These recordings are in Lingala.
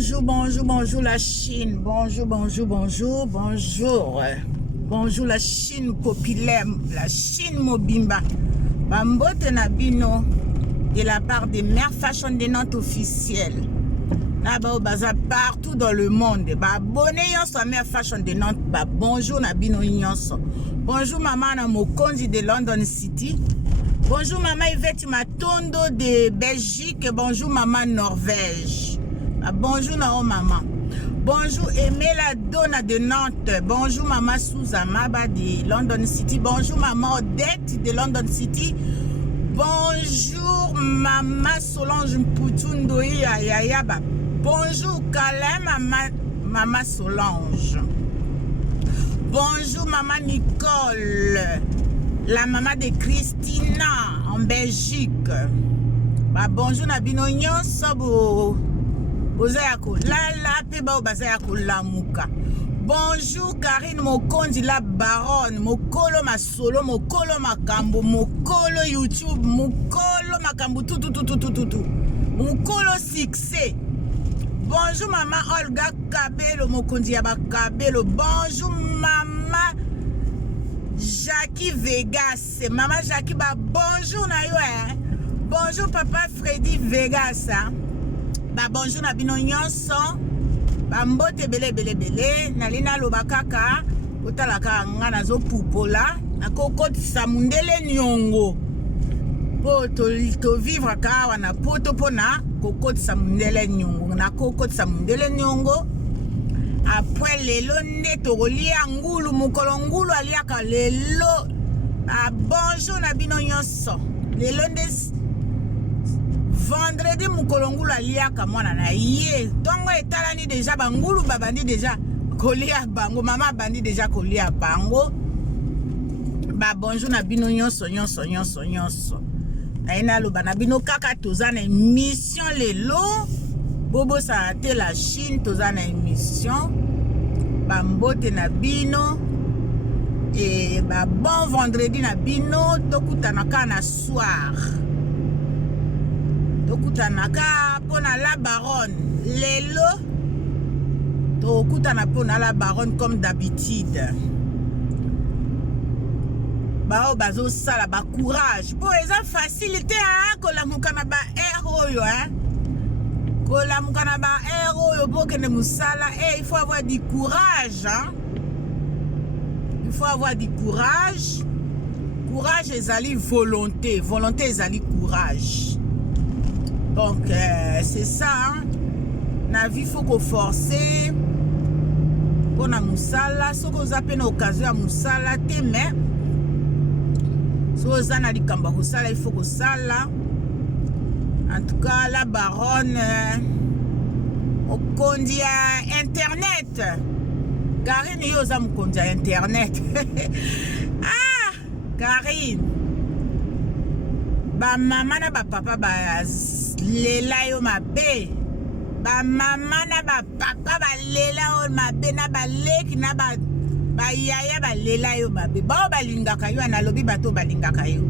Bonjour, bonjour, bonjour la Chine. Bonjour, bonjour, bonjour, bonjour. Bonjour la Chine populaire, la Chine mobimba. Bambote Nabino de la part des mères fashion de Nantes officielles. Là-bas au bazar partout dans le monde. Abonnez à mère fashion de Nantes. Bonjour Nabino Nyonso. Bonjour maman na Mokonzi de London City. Bonjour maman Yvette Matondo de Belgique. Bonjour maman Norvège. Bonjour Nao maman. Bonjour Emela Donna de Nantes. Bonjour maman Souzamaba de London City. Bonjour maman Odette de London City. Bonjour maman Solange Mputundoyi Ayayaba. Bonjour Kalem maman Solange. Bonjour maman Nicole. La maman de Christina en Belgique. Bonjour Nabino Nyonso. Bonjour Karine Mokonzi la baronne. Mokolo masolo, mokolo makambo, mokolo YouTube, mokolo makambo tout. Mokolo succès. Bonjour maman Olga Kabelo Mokonzi Yaba Kabelo. Bonjour maman Jackie Vegas. Maman Jackie bonjour na yo hein. Bonjour papa Freddy Vegas hein. Bonjour na bino nyonso. Mbote bele nalina lobakaka otalaka ngana zo pupola na kokoti samundele nyongo po to vivre ka wana poto pona kokoti samundele nyongo na kokoti samundele nyongo. Après lelo neto kolia ngulu mukolo ngulu aliaka lelo. Bonjour na bino nyonso. Lelo ndes vendredi mukolongulu aliaka mwana na ye. Tongo etalani deja bangulu babandi deja kolia bango. Mama bandi deja kolia bango. Bonjour na bino nyonso. Naina loba na bino kaka toza na émission lelo. Bobo sa te la Chine toza na émission. Mbote na bino. Et bon vendredi na bino. Tokutanaka na soir. Tokutanaka pona la baronne. Lelo tokutana pona la baronne comme d'habitude. Bazo sala ba courage. Po eza facilité hein kola mukana ba héros yo hein. Kola mukana ba héros yo po kende musala il faut avoir du courage hein. Il faut avoir du courage. Courage ezali volonté, volonté ezali courage. Donc, c'est ça, hein? Na vie, faut qu'on force. Pour na musala, so qu'on appelle occasion à musala, te mais. So zana di kamba kusala, il faut qu'on sala. En tout cas, la baronne, au kondi à Internet. Karine, yo za mukondi à Internet. Ah, Karine. Maman na papa lela yo mabe. Maman na papa lela yo mabe na leki na yaya lela yo mabe. Balingaka yo na lobi bato balingaka yo.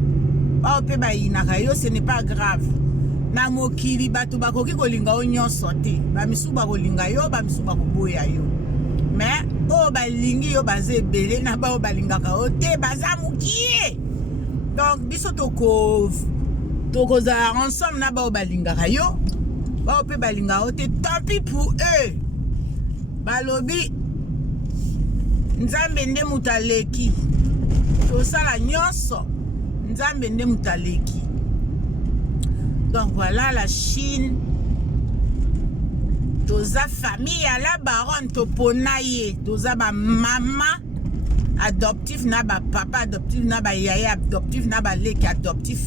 Pe bayinaka yo, ce n'est pas grave. Na mokili bato bakoki kolinga yo nyonso te. Bamisu bakolinga yo, bamisu bakoboya yo. Mais balingi yo baze ebele na balingaka yo te baza mukie. Donc biso tokoza ensemble na balingaka yo. Pe balinga yo te, tant pis pour eux. Balobi nzambe nde mutaleki. Tosala nyonso nzambe nde mutaleki. Donc voilà la Chine. Toza famille à la baronne toponaye. Toza ba maman adoptif na ba papa adoptif na ba yaya adoptif na ba leki adoptif.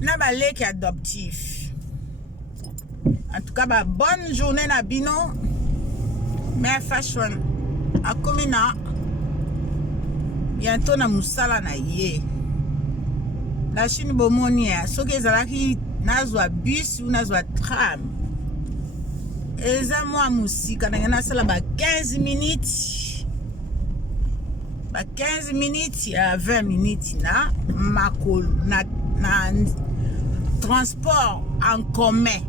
Na ba leki adoptif. En tout cas bonne journée na bino. Mère fashion akomina bientôt na musala na ye. La Chine bomoni soki ezalaki nazwa bus ou nazwa tram. Eza mwa musika na nasala ba 15 minutes. Ba 15 minutes à 20 minutes na makolo na transport en commun.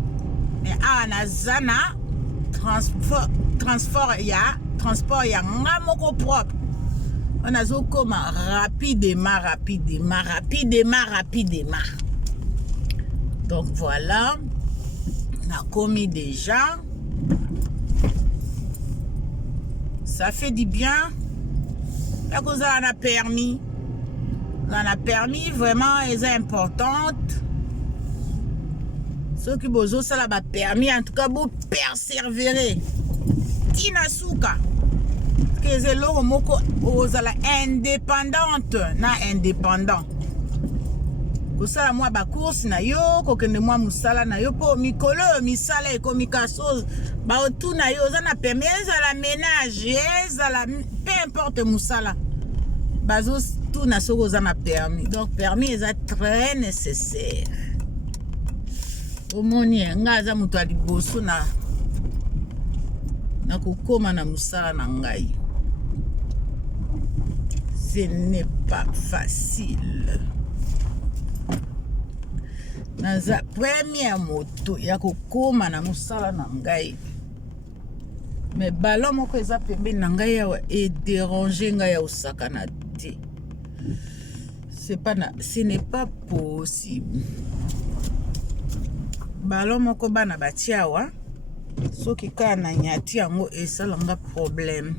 mais anazana transport ya nga moko propre. On a zo comme rapidement. Donc voilà, on a commis déjà. Ça fait du bien. La cause en a permis. On a permis vraiment, elle est importante. Ceux qui bozo ça l'a permis en tout cas vous persévérer. Tina souka. Que c'est l'eau moko ozala indépendante na indépendant. Kosala moi ba course na yo kokende moi musala na yo po mikolo misala ekomika chose ba otu na yo za na permis la ménage la peu importe musala. Bazo tout na soko za na permis. Donc permis est très nécessaire. Omoni nga za mutu aliboso na kokoma na musala na ngai. Ce n'est pas facile. Naza première moto ya kokoma na musala na ngai. Mais ballon moko eza pembe na ngai ya et déranger ngai ya osaka na te. Ce n'est pas possible. Ballon moko bana batiawa soki ka na nyati yango esalanga problème.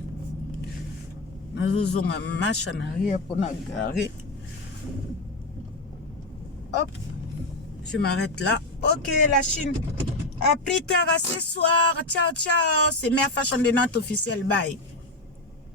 Nazozonga marche en arrière pour na garer. Hop, je m'arrête là. Ok, la Chine. À plus tard, à ce soir. Ciao, ciao. C'est Mère Fashion de Nantes officielle. Bye.